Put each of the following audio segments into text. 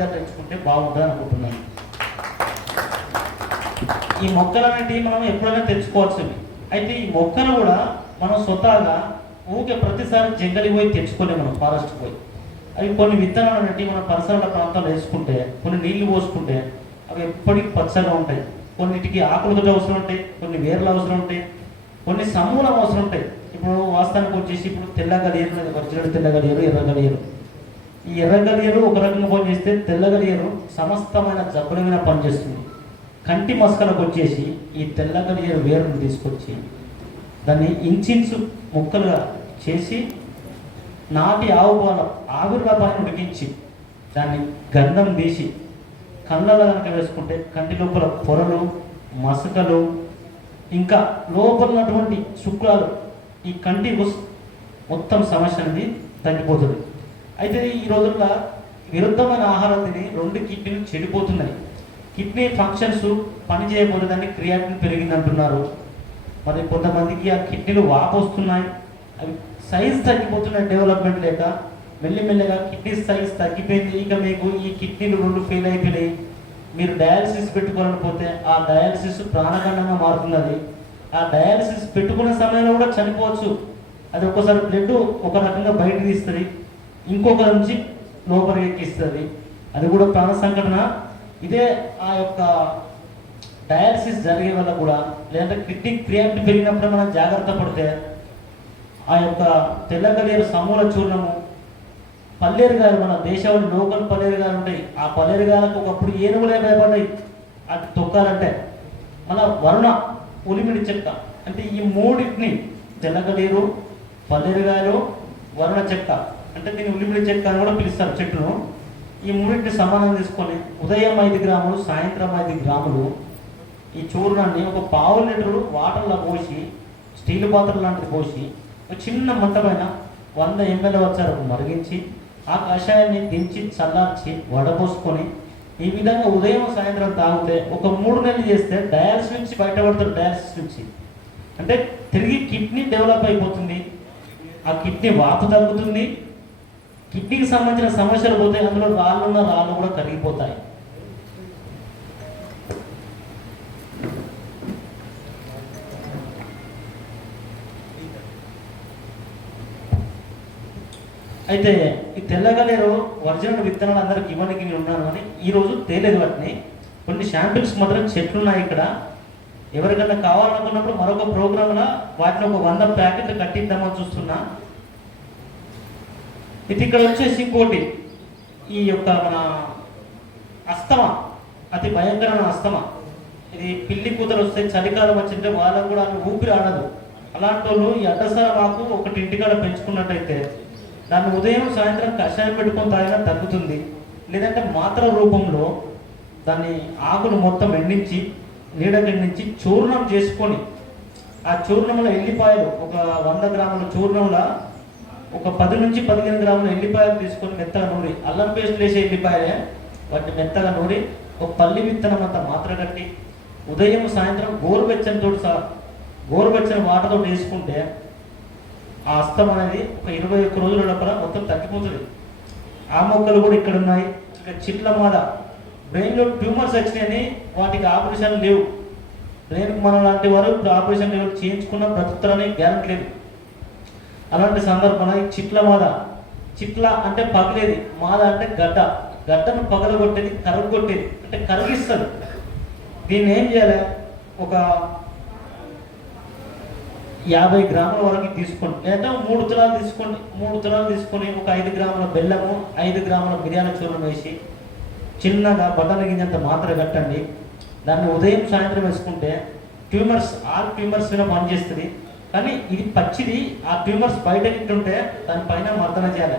వైద్యాలు తెచ్చుకుంటే బాగుంటుంది అనుకుంటున్నాను. ఈ మొక్కలు అనేటివి మనం ఎప్పుడైనా తెచ్చుకోవాల్సింది. అయితే ఈ మొక్కలు కూడా మనం స్వతహాగా ఊకే ప్రతిసారి జంగలికి పోయి తెచ్చుకోలేము. మనం ఫారెస్ట్ పోయి అవి కొన్ని విత్తనాలు అనేటివి మన పరిసరాల ప్రాంతాల్లో వేసుకుంటే, కొన్ని నీళ్లు పోసుకుంటే అవి ఎప్పటికీ పచ్చగా ఉంటాయి. కొన్నిటికి ఆకులతో అవసరం ఉంటాయి, కొన్ని వేర్లు అవసరం ఉంటాయి, కొన్ని సమూలం అవసరం ఉంటాయి. ఇప్పుడు వాస్తవానికి వచ్చేసి ఇప్పుడు తెల్లగలియరు, ఒరిజినల్ తెల్లగలియరు, ఎర్రగలియరు. ఈ ఎర్రగలియరు ఒక రకంగా పనిచేస్తే తెల్లగలియరు సమస్తమైన జబ్బుల మీద పనిచేస్తుంది. కంటి మస్కలకు వచ్చేసి ఈ తెల్లగలియరు వేరును తీసుకొచ్చి దాన్ని ఇంచించు ముక్కలుగా చేసి నాటి ఆవు పాల ఆవిర్భావాన్ని ఉడికించి దాన్ని గంధం తీసి కళ్ళలో కనుక వేసుకుంటే కంటి లోపల పొరలు, మసకలు, ఇంకా లోపల ఉన్నటువంటి శుక్లాలు, ఈ కంటి మొత్తం సమస్య అనేది తగ్గిపోతుంది. అయితే ఈ రోజుల్లో విరుద్ధమైన ఆహారం తిని 2 కిడ్నీలు చెడిపోతున్నాయి. కిడ్నీ ఫంక్షన్స్ పని చేయకపోతే దాన్ని క్రియాటిన్ పెరిగింది అంటున్నారు. మరి కొంతమందికి ఆ కిడ్నీలు వాపు వస్తున్నాయి, అవి సైజ్ తగ్గిపోతున్నాయి. డెవలప్మెంట్ లేక మెల్లిమెల్లగా కిడ్నీ సైజ్ తగ్గిపోయింది. ఇక మీకు ఈ కిడ్నీలు 2 ఫెయిల్ అయిపోయినాయి. మీరు డయాలసిస్ పెట్టుకోవాలని పోతే ఆ డయాలసిస్ ప్రాణగండంగా మారుతున్నది. ఆ డయాలసిస్ పెట్టుకునే సమయంలో కూడా చనిపోవచ్చు. అది ఒక్కసారి బ్లడ్ ఒక రకంగా బయట తీస్తుంది, ఇంకొక నుంచి లోపలికి ఎక్కిస్తుంది. అది కూడా ప్రాణ సంఘటన. ఇదే ఆ యొక్క డయాలసిస్ జరిగే వల్ల కూడా, లేదంటే కిడ్నీ క్రియాటిన్ పెరిగినప్పుడు మనం జాగ్రత్త పడితే ఆ యొక్క తెల్లగలియరు సమూల చూర్ణము, పల్లేరుగాయలు, మన దేశంలో లోకల్ పల్లేరుగాయలు ఉంటాయి. ఆ పల్లేరుగాయలకు ఒకప్పుడు ఏనుగులే భయపడ్డాయి అటు తొక్కాలంటే. మన వరుణ ఉలిమిడి చెక్క అంటే ఈ మూడింటిని, తెల్లగలియరు, పల్లేరుగాయలు, వరుణ చెక్క అంటే దీన్ని ఉలిమిడి చెక్క అని కూడా పిలుస్తారు చెట్టును. ఈ మూడింటిని సమానం తీసుకొని ఉదయం 5 గ్రాములు, సాయంత్రం 5 గ్రాములు ఈ చూర్ణాన్ని ఒక పావు లీటరు వాటర్లో పోసి, స్టీల్ పాత్ర లాంటిది పోసి, ఒక చిన్న మంట పైన 100 ml వచ్చారకు మరిగించి ఆ కషాయాన్ని దించి చల్లార్చి వడపోసుకొని ఈ విధంగా ఉదయం సాయంత్రం తాగితే ఒక 3 నెలలు చేస్తే డయాలసిస్ నుంచి బయటపడతారు. డయాలసిస్ నుంచి అంటే తిరిగి కిడ్నీ డెవలప్ అయిపోతుంది, ఆ కిడ్నీ వాపు తగ్గుతుంది, కిడ్నీకి సంబంధించిన సమస్యలు పోతాయి, అందులో రాళ్ళు కూడా కరిగిపోతాయి. అయితే ఈ తెల్లగలేరు ఒరిజినల్ విత్తనాలు అందరికి ఇవ్వడానికి నేను ఉన్నాను, కానీ ఈరోజు తేలేదు వాటిని. కొన్ని శాంపిల్స్ మాత్రం చెట్లు ఉన్నాయి ఇక్కడ. ఎవరికైనా కావాలనుకున్నప్పుడు మరొక ప్రోగ్రాంలో వాటిని ఒక 100 ప్యాకెట్లు కట్టిద్దామని చూస్తున్నా. ఇది ఇక్కడ వచ్చేసి ఇంకోటి, ఈ యొక్క మన అస్తమా, అతి భయంకరమైన అస్తమా. ఇది పిల్లి కూతురు వస్తే చలికాలం వచ్చింటే వాళ్ళకు కూడా ఊపిరి ఆడదు. అలాంటి వాళ్ళు ఈ అడ్డసార మాకు ఒకటి ఇంటికాడ పెంచుకున్నట్టయితే దాన్ని ఉదయం సాయంత్రం కషాయం పెట్టుకొని తాగినా తగ్గుతుంది. లేదంటే మాత్ర రూపంలో దాన్ని ఆకులు మొత్తం ఎండించి, నీడకి ఎండించి చూర్ణం చేసుకొని, ఆ చూర్ణంలో ఎల్లిపాయలు ఒక 100 గ్రాముల చూర్ణంలో ఒక 10 నుంచి 15 గ్రాముల ఎల్లిపాయలు తీసుకొని మెత్తగా నూరి, అల్లం పేస్ట్ వేసే ఎల్లిపాయలే, వాటిని మెత్తగా నూరి ఒక పల్లి విత్తనం అంతా మాత్ర కట్టి ఉదయం సాయంత్రం గోరువెచ్చని వాటర్తో వేసుకుంటే ఆ అస్తం అనేది ఒక 21 రోజుల లోపల మొత్తం తగ్గిపోతుంది. ఆ మొక్కలు కూడా ఇక్కడ ఉన్నాయి. ఇక చిట్ల మాద, బ్రెయిన్లో ట్యూమర్స్ వచ్చినాయని వాటికి ఆపరేషన్ లేవు. బ్రెయిన్కి మన లాంటి వారు ఇప్పుడు ఆపరేషన్ లేవు, చేయించుకున్న బ్రతుకుతారని గ్యారెంటీ లేదు. అలాంటి సందర్భంలో ఈ చిట్ల మాద, చిట్ల అంటే పగిలేది, మాద అంటే గడ్డను పగలగొట్టేది, కరగొట్టేది అంటే కరిగిస్తుంది. దీన్ని ఏం చేయాలి, ఒక 50 గ్రాముల వరకు తీసుకోండి, లేదా 3 తులాలు తీసుకోండి. 3 తులాలు తీసుకొని ఒక 5 గ్రాముల బెల్లము, 5 గ్రాముల మిరియాల చూర్ణం వేసి చిన్నగా బట్టల గింజంత మాత్ర కట్టండి. దాన్ని ఉదయం సాయంత్రం వేసుకుంటే ఆల్ ట్యూమర్స్ మీద పనిచేస్తుంది. కానీ ఇది పచ్చిది, ఆ ట్యూమర్స్ బయట తింటుంటే దానిపైన మర్దన చేయాలి.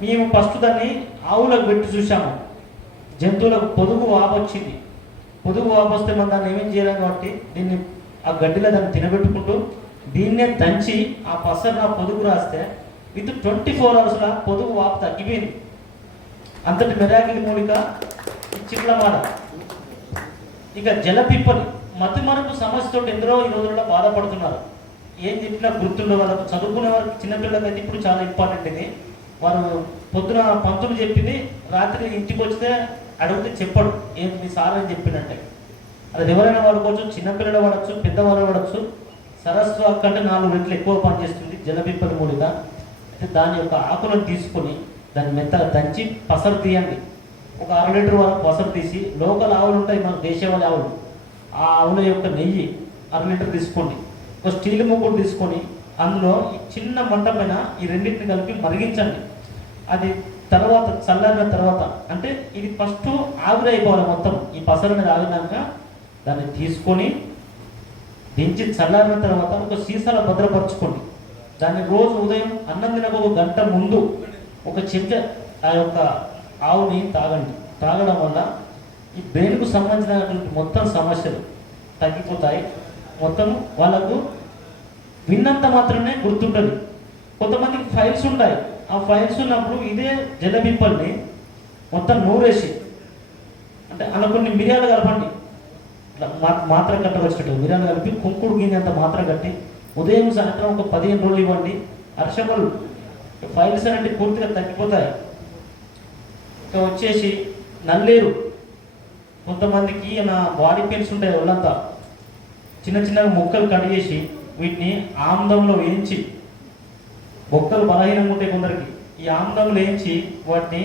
మేము ఫస్ట్ దాన్ని ఆవులకు పెట్టి చూసాము, జంతువులకు పొదుగు వాపొచ్చింది. పొదుగు వాపొస్తే మనం దాన్ని ఏమేం చేయాలి కాబట్టి దీన్ని ఆ గడ్డిలో దాన్ని తినబెట్టుకుంటూ దీన్నే దంచి ఆ పసరు నా పొదుగు రాస్తే విత్ 24 అవర్స్లో పొదుగు వాపు తగ్గిపోయింది. అంతటి మెరాకిల్ మూలిక చిట్ల మాద. ఇక జలపిప్పలి, మతి మరుపు సమస్యతో ఎందరో ఈ రోజుల్లో బాధపడుతున్నారు. ఏం చెప్పినా గుర్తుండే వాళ్ళకు, చదువుకునే వాళ్ళకి, చిన్నపిల్లలకి అయితే ఇప్పుడు చాలా ఇంపార్టెంట్ ఇది. వారు పొద్దున పంతులు చెప్పింది రాత్రి ఇంటికి వస్తే అడిగితే చెప్పడు ఏం మీ సార్ అని చెప్పిందంటే. అది ఎవరైనా వాడుకోవచ్చు, చిన్నపిల్లలు వాడచ్చు, పెద్దవాళ్ళు వాడచ్చు. సరస్సు అక్క అంటే 4 రెట్లు ఎక్కువ పనిచేస్తుంది, జలబిప్పల మూలిక. అయితే దాని యొక్క ఆకులను తీసుకొని దాన్ని మెత్తగా దంచి పసరు తీయండి. ఒక 1/2 లీటర్ వరకు పసరు తీసి, లోకల్ ఆవులు ఉంటాయి మన దేశవాళీ ఆవులు, ఆ ఆవుల యొక్క నెయ్యి 1/2 లీటర్ తీసుకోండి. ఒక స్టీల్ ముగ్గురు తీసుకొని అందులో ఈ చిన్న మంట పైన ఈ రెండింటిని కలిపి మరిగించండి. అది తర్వాత చల్లారిన తర్వాత, అంటే ఇది ఫస్ట్ ఆవిరి అయిపోవాలి మొత్తం. ఈ పసరు మీద ఆగినాక దాన్ని తీసుకొని దించి చల్లారిన తర్వాత ఒక సీసాలో భద్రపరచుకోండి. దాన్ని రోజు ఉదయం అన్నం తినక 1 గంట ముందు ఒక చెంచా ఆ యొక్క ఆవుని తాగండి. తాగడం వల్ల ఈ బ్రెయిన్కు సంబంధించినటువంటి మొత్తం సమస్యలు తగ్గిపోతాయి. మొత్తం వాళ్ళకు విన్నంత మాత్రమే గుర్తుంటుంది. కొంతమందికి ఫైల్స్ ఉంటాయి, ఆ ఫైల్స్ ఉన్నప్పుడు ఇదే జలబిప్పల్ని మొత్తం నూరేసి, అంటే అలా కొన్ని మిరియాలు కలపండి, ఇట్లా మాత్ర కట్ట వచ్చినట్టు మిరియాలు కలిపి కుంకుడు గిన్నెంత మాత్ర కట్టి ఉదయం సాయంత్రం ఒక 15 రోజులు ఇవ్వండి. అర్షములు ఫైల్స్ అనేవి పూర్తిగా తగ్గిపోతాయి. ఇంకా వచ్చేసి నల్లేరు, కొంతమందికి నా బాడీ పెయిన్స్ ఉంటాయి ఒళ్ళంతా, చిన్న చిన్నగా ముక్కలు కట్ చేసి వీటిని ఆముదంలో వేయించి, బొక్కలు బలహీనంగా ఉంటాయి కొందరికి, ఈ ఆముదంలో వేయించి వాటిని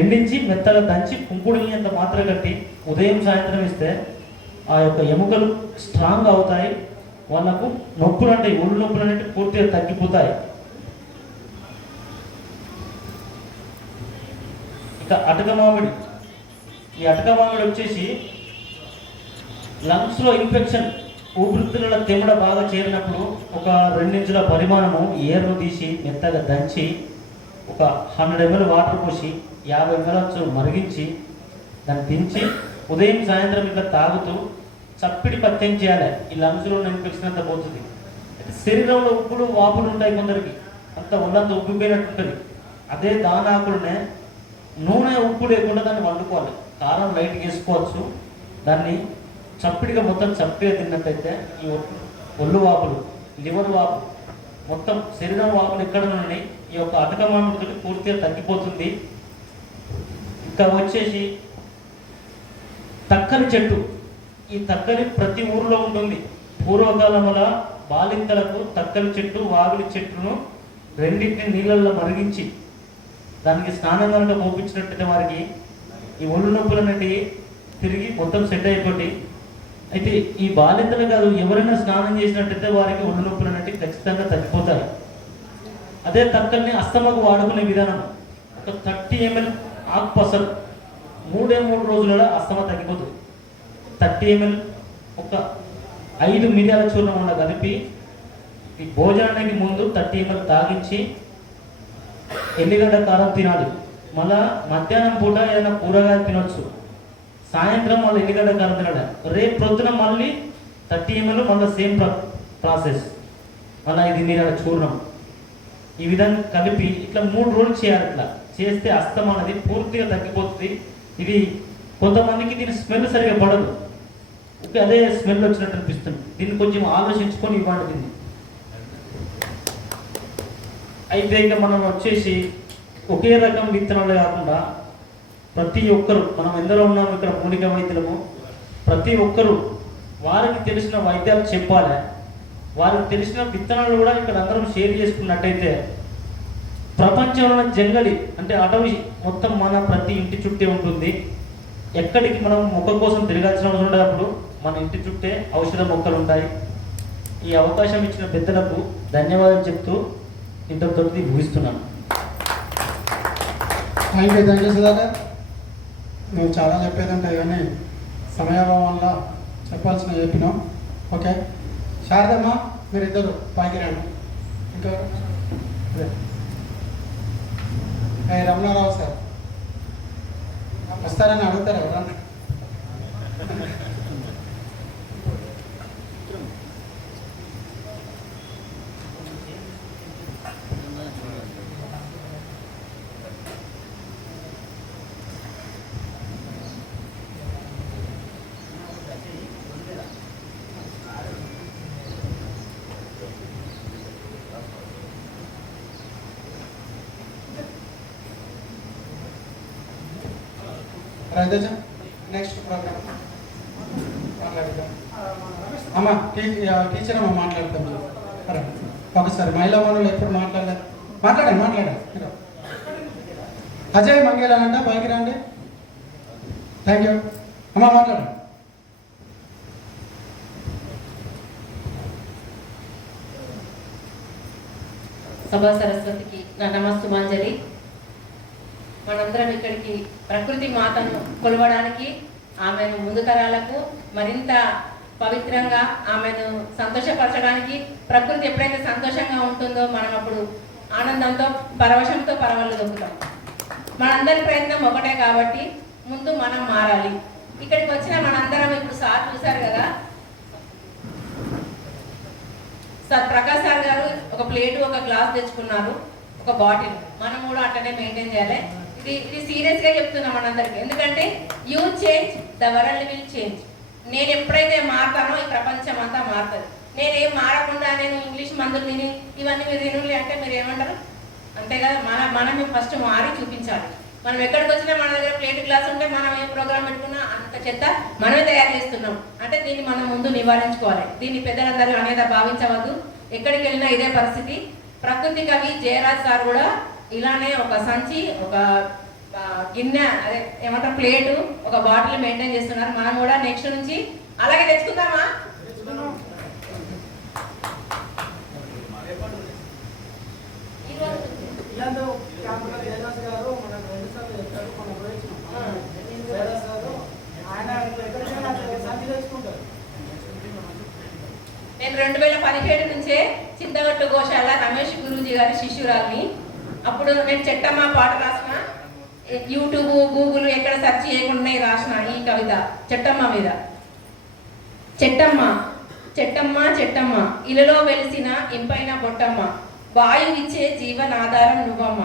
ఎండించి మెత్తగా దంచి కుంకుడిని అంత మాత్ర కట్టి ఉదయం సాయంత్రం ఇస్తే ఆ యొక్క ఎముకలు స్ట్రాంగ్ అవుతాయి. వాళ్ళకు నొప్పులు అంటే ఒళ్ళు నొప్పులు అనేవి పూర్తిగా తగ్గిపోతాయి. ఇక అటక మామిడి, ఈ అటక మామిడి వచ్చేసి లంగ్స్లో ఇన్ఫెక్షన్, ఊపిరితిత్తుల తెమ్మడ బాగా చేరినప్పుడు ఒక 2 ఇంచుల పరిమాణము ఏరును తీసి మెత్తగా దంచి ఒక 100 ml వాటర్ పోసి 50 ml మరిగించి దాన్ని దించి ఉదయం సాయంత్రం ఇట్లా తాగుతూ చప్పిడి పత్యం చేయాలి. ఈ లంగ్స్లో ఉన్న ఇన్ఫెక్షన్ అంతా పోతుంది. శరీరంలో ఉప్పులు వాపులు ఉంటాయి కొందరికి, అంత ఒళ్ళంతా ఉబ్బిపోయినట్టు ఉంటుంది. అదే దానాకులనే నూనె ఉప్పు లేకుండా దాన్ని వండుకోవాలి. కారం లైట్గా వేసుకోవచ్చు. దాన్ని చప్పిడిగా మొత్తం చప్పిగా తిన్నట్టయితే ఈ ఒళ్ళు వాపులు, లివర్ వాపు, మొత్తం శరీరం వాపులు ఎక్కడ నుండి ఈ యొక్క అటక మామిడితో పూర్తిగా తగ్గిపోతుంది. ఇంకా వచ్చేసి తక్కని చెట్టు, ఈ తక్కని ప్రతి ఊరిలో ఉంటుంది. పూర్వకాలంలో బాలింతలకు తక్కని చెట్టు, వాగులి చెట్టును రెండింటిని నీళ్ళల్లో మరిగించి దానికి స్నానం కనుక పంపించినట్టయితే వారికి ఈ ఒళ్ళు నొప్పులు అనేవి తిరిగి మొత్తం సెట్ అయిపోయి. అయితే ఈ బాలింతలు కాదు, ఎవరైనా స్నానం చేసినట్టయితే వారికి ఒళ్ళు నొప్పులు అనేవి ఖచ్చితంగా తగ్గిపోతాయి. అదే తక్కల్ని అస్తమకు వాడుకునే విధానం, ఒక 30 ml ఆకు పసరు 3 రోజులలో అస్తమ తగ్గిపోతుంది. 30 ml ఒక 5 మిరియాల చూర్ణం వల్ల కలిపి ఈ భోజనానికి ముందు 30 ml తాగించి ఎల్లిగడ్డ కారం తినాలి. మళ్ళా మధ్యాహ్నం పూట ఏదైనా కూరగాయలు తినొచ్చు. సాయంత్రం మళ్ళీ ఎల్లిగడ్డ కారం తినాలి. రేపు ప్రొద్దున మళ్ళీ 30 ml మళ్ళీ సేమ్ ప్రాసెస్, మళ్ళీ 5 మిరియాల చూర్ణం. ఈ విధంగా కలిపి ఇట్లా 3 రోజులు చేయాలి. ఇట్లా చేస్తే అస్తం అనేది పూర్తిగా తగ్గిపోతుంది. ఇది కొంతమందికి దీని స్మెల్ సరిగా పడదు, అదే స్మెల్ వచ్చినట్టు అనిపిస్తుంది. దీన్ని కొంచెం ఆలోచించుకొని ఇవ్వండి దీన్ని. అయితే ఇంకా మనం వచ్చేసి ఒకే రకం విత్తనాలు కాకుండా ప్రతి ఒక్కరు, మనం ఎందరో ఉన్నాము ఇక్కడ మూలిక వైద్యులము, ప్రతి ఒక్కరు వారికి తెలిసిన వైద్యాలు చెప్పాలి. వారికి తెలిసిన విత్తనాలు కూడా ఇక్కడ అందరం షేర్ చేసుకున్నట్టయితే ప్రపంచంలో జంగలి అంటే అటవీ మొత్తం మన ప్రతి ఇంటి చుట్టే ఉంటుంది. ఎక్కడికి మనం మొక్క కోసం తిరగాల్సిన అవసరం ఉండేటప్పుడు మన ఇంటి చుట్టే ఔషధ మొక్కలు ఉంటాయి. ఈ అవకాశం ఇచ్చిన పెద్దలకు ధన్యవాదాలు చెప్తూ ఇంతటితో ముగిస్తున్నాను. Thank you Sudhakar. మేము చాలా చెప్పేది ఉంటాయి కానీ సమయాభావం వల్ల చెప్పాల్సిన చెప్పినాం. ఓకే, శారదమ్మ మీరిద్దరు పైకి రండి. ఇంకా రమణారావు సార్ వస్తారని అడుగుతారు ఎవరన్నా? రవితేజ నెక్స్ట్ ప్రోగ్రామ్ మాట్లాడతాం అమ్మ టీచర్ అమ్మ మాట్లాడతాం సరే ఒకసారి మహిళా వనరులు ఎప్పుడు మాట్లాడలేదు మాట్లాడారు మీరు అజయ్ మంగేలానంట పైకి రండి థ్యాంక్ యూ అమ్మ మాట్లాడండి సభా సరస్వతికి నా నమస్సుమాంజలి. మనందరం ఇక్కడికి ప్రకృతి మాతను కొలవడానికి, ఆమెను ముందు తరాలకు మరింత పవిత్రంగా ఆమెను సంతోషపరచడానికి. ప్రకృతి ఎప్పుడైతే సంతోషంగా ఉంటుందో మనం అప్పుడు ఆనందంతో పరవశంతో పరవళ్ళు దొక్కుతాం. మనందరి ప్రయత్నం ఒకటే కాబట్టి ముందు మనం మారాలి. ఇక్కడికి వచ్చిన మనందరం ఇప్పుడు సార్ చూశారు కదా, సార్ ప్రకాష్ సార్ గారు ఒక ప్లేటు ఒక గ్లాస్ తెచ్చుకున్నారు, ఒక బాటిల్. మనం కూడా అట్లనే మెయింటైన్ చేయాలి. ఇది సీరియస్గా చెప్తున్నాం మనందరికి. ఎందుకంటే you change the world will change. నేను ఎప్పుడైతే మారుతానో ఈ ప్రపంచం అంతా మారుతుంది. నేనేం మారకుండా నేను ఇంగ్లీష్ మందులు తిని ఇవన్నీ మీరు తినులే అంటే మీరు ఏమంటారు? అంతే కదా, మనం ఫస్ట్ మారి చూపించాలి. మనం ఎక్కడికి వచ్చినా మన దగ్గర ప్లేట్ గ్లాస్ ఉంటే మనం ఏ ప్రోగ్రామ్ పెట్టుకున్నా అంత చెత్త మనమే తయారు చేస్తున్నాం. అంటే దీన్ని మనం ముందు నివారించుకోవాలి. దీన్ని పెద్దలందరూ అనేది భావించవద్దు. ఎక్కడికి వెళ్ళినా ఇదే పరిస్థితి. ప్రకృతి కవి జయరాజ్ సార్ కూడా ఇలానే ఒక సంచి, ఒక గిన్నె, అదే ఏమంటారు ప్లేటు, ఒక బాటిల్ మెయింటైన్ చేస్తున్నారు. మనం కూడా నెక్స్ట్ నుంచి అలాగే తెచ్చుకుందామా? నేను 2017 నుంచే చింతగట్టు గోశాల రమేష్ గురూజీ గారి శిష్యురాల్ని. అప్పుడు నేను చెట్టమ్మ పాట రాసిన, యూట్యూబ్ గూగుల్ ఎక్కడ సెర్చ్ చేయకుండా రాసిన ఈ కవిత చెట్టమ్మ మీద. చెట్టమ్మ చెట్టమ్మ చెట్టమ్మ ఇలలో వెలిసిన ఇంపైన బొట్టమ్మ, వాయువిచ్చే జీవనాధారం నువ్వమ్మ,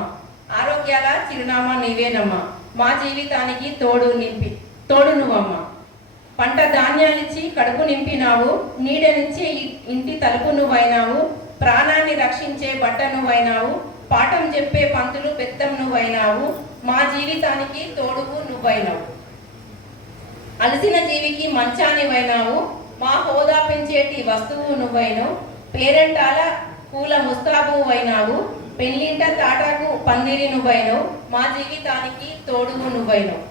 ఆరోగ్యాల చిరునామా నీవేనమ్మ, మా జీవితానికి తోడు నువ్వమ్మ. పంట ధాన్యాలిచ్చి కడుపు నింపినావు, నీడనిచ్చే ఇంటి తలుపు నువ్వైనావు, ప్రాణాన్ని రక్షించే బట్ట నువ్వైనావు, పాఠం చెప్పే పంతులు పెద్దం నువ్వైనావు, మా జీవితానికి తోడువు నువ్వైనావు. అలసిన జీవికి మంచానివైనావు, మా హోదా పెంచేటి వస్తువు నువ్వైనావు, పేరెంటాల పూల ముస్తాబు అయినావు, పెళ్ళింట తాటాకు పందిరి నువ్వైనావు, మా జీవితానికి తోడువు నువ్వైనావు.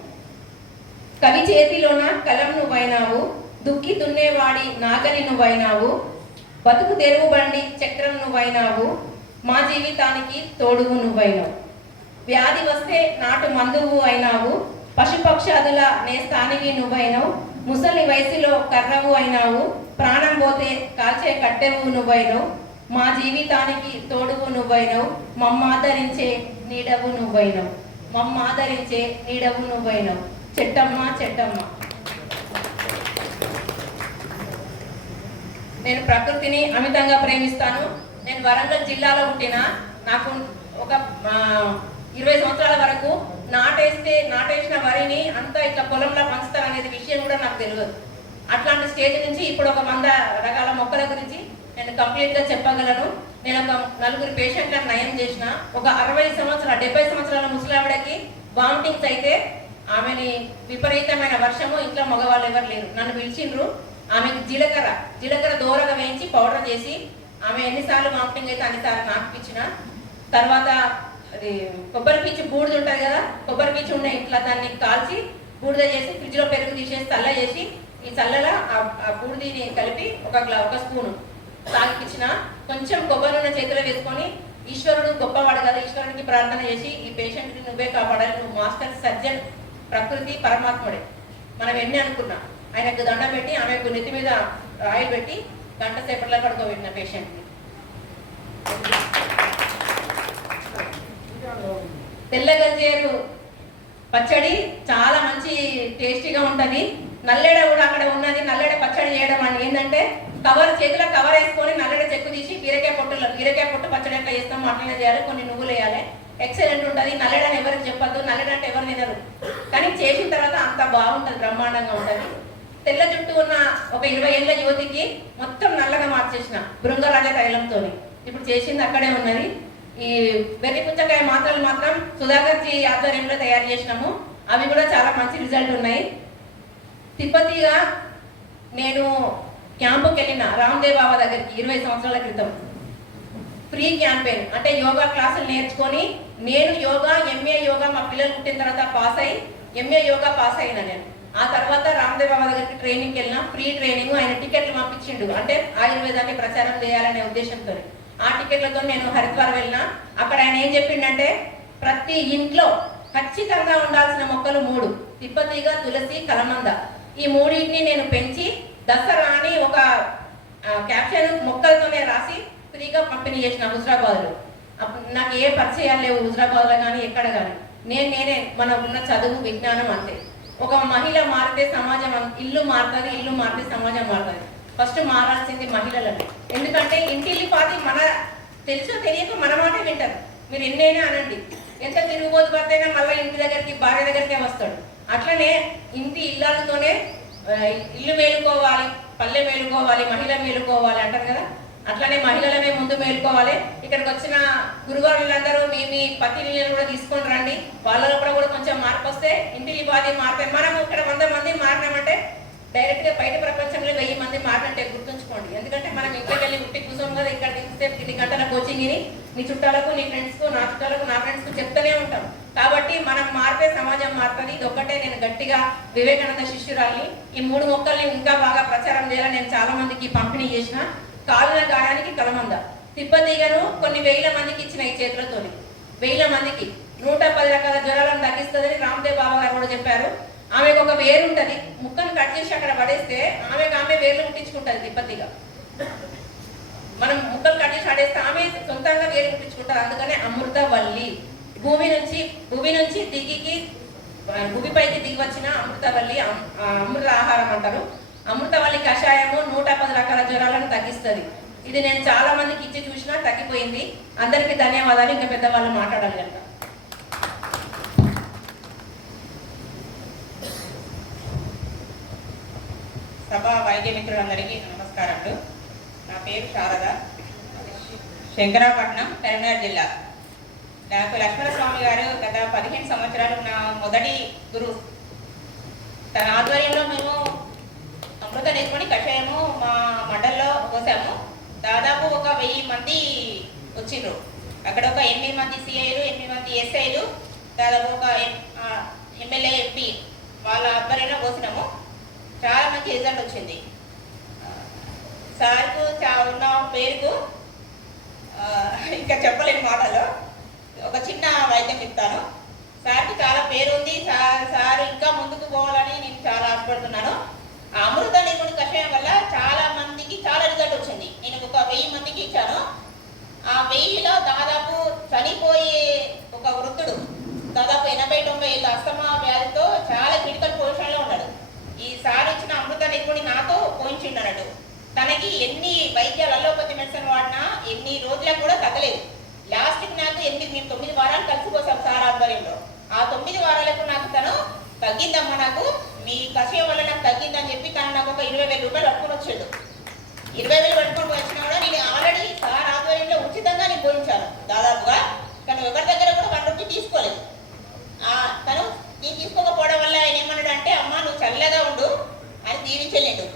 కవి చేతిలోన కలం నువ్వైనావు, దుక్కి దున్నేవాడి నాగలి నువ్వైనావు, బతుకు తెరువు బండి చక్రం నువ్వైనావు, మా జీవితానికి తోడువు నువ్వైనావు. వ్యాధి వస్తే నాటు మందువు అయినావు, పశుపక్షాదుల నేస్తానివి నువ్వైనావు, ముసలి వయసులో కర్రవు అయినావు, ప్రాణం పోతే కాల్చే కట్టెవు నువ్వైనావు, మా జీవితానికి తోడువు నువ్వైనావు, మమ్మాదరించే నీడవు నువ్వైనావు, మమ్మాదరించే నీడవు నువ్వైనావు. చెట్టమ్మ చెట్టమ్మ. నేను ప్రకృతిని అమితంగా ప్రేమిస్తాను. నేను వరంగల్ జిల్లాలో పుట్టిన, నాకు ఒక 20 సంవత్సరాల వరకు నాటేసిన వరిని అంతా ఇట్లా పొలంలో పంచుతారనేది విషయం కూడా నాకు తెలియదు. అట్లాంటి స్టేజ్ నుంచి ఇప్పుడు ఒక 100 రకాల మొక్కల గురించి నేను కంప్లీట్గా చెప్పగలను. నేను ఒక 4 పేషెంట్లను నయం చేసిన. ఒక 70 సంవత్సరాల ముసలావిడకి వామిటింగ్స్ అయితే ఆమెని విపరీతమైన వర్షము, ఇంట్లో మగవాళ్ళు ఎవరు లేరు, నన్ను పిలిచిండ్రు. ఆమెకి జీలకర్ర దూరగా వేయించి పౌడర్ చేసి ఆమె ఎన్నిసార్లు వామిటింగ్ అయితే అన్నిసార్లు నాకు ఇచ్చిన. తర్వాత అది కొబ్బరి పీచు బూడిద ఉంటుంది కదా, కొబ్బరి పీచు ఉండే ఇట్లా దాన్ని కాల్చి బూడిద చేసి ఫ్రిడ్జ్లో పెరుగు తీసేసి చల్ల చేసి ఈ చల్లలా ఆ బూడిదని కలిపి ఒక స్పూను తాగిపించిన. కొంచెం కొబ్బరి నూనె చేతిలో వేసుకొని, ఈశ్వరుడు గొప్పవాడు కదా, ఈశ్వరుడికి ప్రార్థన చేసి ఈ పేషెంట్ని నువ్వే కాపాడాలి, నువ్వు మాస్టర్ సర్జన్, ప్రకృతి పరమాత్ముడే, మనం ఎన్ని అనుకున్నా. ఆయనకు దండం పెట్టి ఆమెకు నెత్తి మీద ఆయిల్ పెట్టి గంట సేపట్లో పడుకోబెట్టిన పేషెంట్ని. తెల్లగల్జేరు పచ్చడి చాలా మంచి టేస్టీగా ఉంటుంది. నల్లేడ కూడా అక్కడ ఉన్నది. నల్లేడ పచ్చడి చేయడం అని ఏంటంటే చేతిలో కవర్ వేసుకొని నల్లేడ చెక్కు తీసి బీరకాయ పొట్టు పచ్చడి ఎట్లా చేస్తామో అట్లనే చేయాలి. కొన్ని నువ్వులు వేయాలి. ఎక్సలెంట్ ఉంటుంది. నల్లేడని ఎవరికి చెప్పద్దు, నల్లేడ అంటే ఎవరు తినరు, కానీ చేసిన తర్వాత అంత బాగుంటుంది, బ్రహ్మాండంగా ఉంటుంది. తెల్ల జుట్టు ఉన్న ఒక 20 ఏళ్ళ యువతికి మొత్తం నల్లగా మార్చేసిన భృంగరాజ తైలంతో. ఇప్పుడు చేసింది అక్కడే ఉన్నది. ఈ వెర్రి పుచ్చకాయ మాత్రలు మాత్రం సుధాకర్జీ ఆధ్వర్యంలో తయారు చేసినాము. అవి కూడా చాలా మంచి రిజల్ట్ ఉన్నాయి. తిప్పతిగా నేను క్యాంపుకి వెళ్ళిన రామ్దేవ్ బాబా దగ్గరికి 20 సంవత్సరాల క్రితం. ఫ్రీ క్యాంపెయిన్ అంటే యోగా క్లాసులు నేర్చుకొని నేను యోగా ఎంఏ యోగా మా పిల్లలు పుట్టిన తర్వాత పాస్ అయ్యి ఎంఏ యోగా పాస్ అయినా నేను. ఆ తర్వాత రామ్దేవ్ బాబా దగ్గరికి ట్రైనింగ్కి వెళ్ళినా, ఫ్రీ ట్రైనింగ్, ఆయన టికెట్లు పంపించిండు అంటే ఆయుర్వేదాన్ని ప్రచారం చేయాలనే ఉద్దేశంతో. ఆ టికెట్లతో నేను హరిద్వార్ వెళ్ళినా. అక్కడ ఆయన ఏం చెప్పిండంటే ప్రతి ఇంట్లో ఖచ్చితంగా ఉండాల్సిన మొక్కలు 3: తిప్పతీగ, తులసి, కలమంద. ఈ మూడింటిని నేను పెంచి దసరా అని ఒక క్యాప్షన్ మొక్కలతోనే రాసి ఫ్రీగా పంపిణీ చేసిన హుజరాబాద్లో. నాకు ఏ పరిచయాలు లేవు హుజరాబాద్లో కానీ ఎక్కడ కానీ. నేనే మనకున్న చదువు విజ్ఞానం అంతే. ఒక మహిళ మారితే సమాజం, ఇల్లు మారుతుంది, ఇల్లు మారితే సమాజం మారుతుంది. ఫస్ట్ మారాల్సింది మహిళలను. ఎందుకంటే ఇంటిల్లిపాది మన తెలుసో తెలియక మన మాటే వింటారు. మీరు ఎన్నైనా అనండి, ఎంత తిరుగుబోతు భర్తైనా మళ్ళీ ఇంటి దగ్గరికి భార్య దగ్గరికే వస్తాడు. అట్లనే ఇంటి ఇళ్ళతోనే ఇల్లు మేలుకోవాలి, పల్లె మేలుకోవాలి, మహిళ మేలుకోవాలి అంటారు కదా. అట్లనే మహిళలమే ముందు మేలుకోవాలి. ఇక్కడికి వచ్చిన గురుగారులందరూ మీ పతిని కూడా తీసుకొని రండి. వాళ్ళలో కూడా కొంచెం మార్పు వస్తే ఇంటికి బాధ మారుతాయి. మనం ఇక్కడ 100 మంది మారినామంటే డైరెక్ట్గా బయట ప్రపంచంలో 1000 మంది మారినట్టే గుర్తుంచుకోండి. ఎందుకంటే మనం ఇంటికి వెళ్ళి ఉట్టి కూర్చోం కదా. ఇక్కడ దిగితే 2 గంటల కోచింగ్ ని నీ చుట్టాలకు, నీ ఫ్రెండ్స్కు, నా చుట్టాలకు, నా ఫ్రెండ్స్కు చెప్తూనే ఉంటాం. కాబట్టి మనం మారితే సమాజం మారుతుంది. ఇది ఒక్కటే నేను గట్టిగా వివేకానంద శిష్యురాల్ని. ఈ 3 మొక్కల్ని ఇంకా బాగా ప్రచారం చేయాలని నేను చాలా మందికి పంపిణీ చేసిన. కాలున గాయానికి కలమంద, తిప్పతీగను కొన్ని 1000 మందికి ఇచ్చిన ఈ చేతులతోని. 1000 మందికి 110 రకాల జ్వరాలను తగ్గిస్తుందని రామ్దేవ్ బాబా గారు కూడా చెప్పారు. ఆమెకు ఒక వేరు ఉంటుంది, ముక్కను కట్ చేసి అక్కడ పడేస్తే ఆమె వేర్లు ముట్టించుకుంటుంది తిప్పతీగ. మనం ముక్కలు కట్ చేసి పడేస్తే ఆమె సొంతంగా వేరు ముట్టించుకుంటారు. అందుకనే అమృతవల్లి. భూమి నుంచి భూమిపైకి దిగి వచ్చిన అమృతవల్లి, అమృత ఆహారం అంటారు. అమృతవల్లి కషాయము 110 రకాల జ్వరాలను తగ్గిస్తుంది. ఇది నేను చాలా మందికి ఇచ్చి చూసినా తగ్గిపోయింది. అందరికీ ధన్యవాదాలు. ఇంకా పెద్దవాళ్ళు మాట్లాడాలి కనుక. సభా వైద్య మిత్రులందరికీ నమస్కారాలు. నా పేరు శారద, శంకరాపట్నం, కరీంనగర్ జిల్లా. నాకు లక్ష్మణస్వామి గారు గత 15 సంవత్సరాలు నా మొదటి గురువు. తన ఆధ్వర్యంలో మేము అమృత నేర్చుకొని కషాయము మా మండల్లో పోసాము. దాదాపు ఒక 1000 మంది వచ్చిండ్రు. అక్కడ ఒక 8 మంది సిఐలు, 8 మంది ఎస్ఐలు, దాదాపు ఒక ఎమ్మెల్యే, ఎంపీ వాళ్ళ ఆధ్వర్యంలో పోసినాము. చాలా మంచి రిజల్ట్ వచ్చింది. సార్కు ఉన్న పేరుకు ఇంకా చెప్పలేని మాటలో ఒక చిన్న వైద్యం చెప్తాను. సార్కి చాలా పేరు ఉంది. సార్ ఇంకా ముందుకు పోవాలని నేను చాలా ఆశపడుతున్నాను. ఆ అమృత నిపుణుడి కషాయం వల్ల చాలా మందికి చాలా రిజల్ట్ వచ్చింది. నేను ఒక 1000 మందికి ఇచ్చాను. ఆ 1000లో దాదాపు చనిపోయే ఒక వృద్ధుడు, దాదాపు 80-90 ఏళ్ళ అస్తమా వ్యాధితో చాలా క్రిటికల్ పొజిషన్లో ఉన్నాడు. ఈ సార్ ఇచ్చిన అమృత నిపుణుడి నాతో పోయించిండు అన్నట్టు. తనకి ఎన్ని వైద్యాలు అలోపతి మెడిసిన్ వాడినా ఎన్ని రోజులకు కూడా తగ్గలేదు. లాస్ట్కి నాకు మేము 9 వారాలు కలిసిపోసాం సార్ ఆధ్వర్యంలో. ఆ 9 వారాలకు నాకు తను తగ్గిందమ్మా, నాకు మీ కషాయం వల్ల నాకు తగ్గిందని చెప్పి తను నాకు ఒక 20,000 రూపాయలు పట్టుకొని వచ్చాడు. 20,000 పట్టుకొని వచ్చినా కూడా నేను ఆల్రెడీ సార్ ఆధ్వర్యంలో ఉచితంగా నేను పోయించాను దాదాపుగా. తను ఎవరి దగ్గర కూడా 1 రూపీ తీసుకోలేదు. తను నేను తీసుకోకపోవడం వల్ల ఆయన ఏమన్నాడు అంటే, అమ్మ నువ్వు చల్లగా ఉండు అని దీవించలేడు.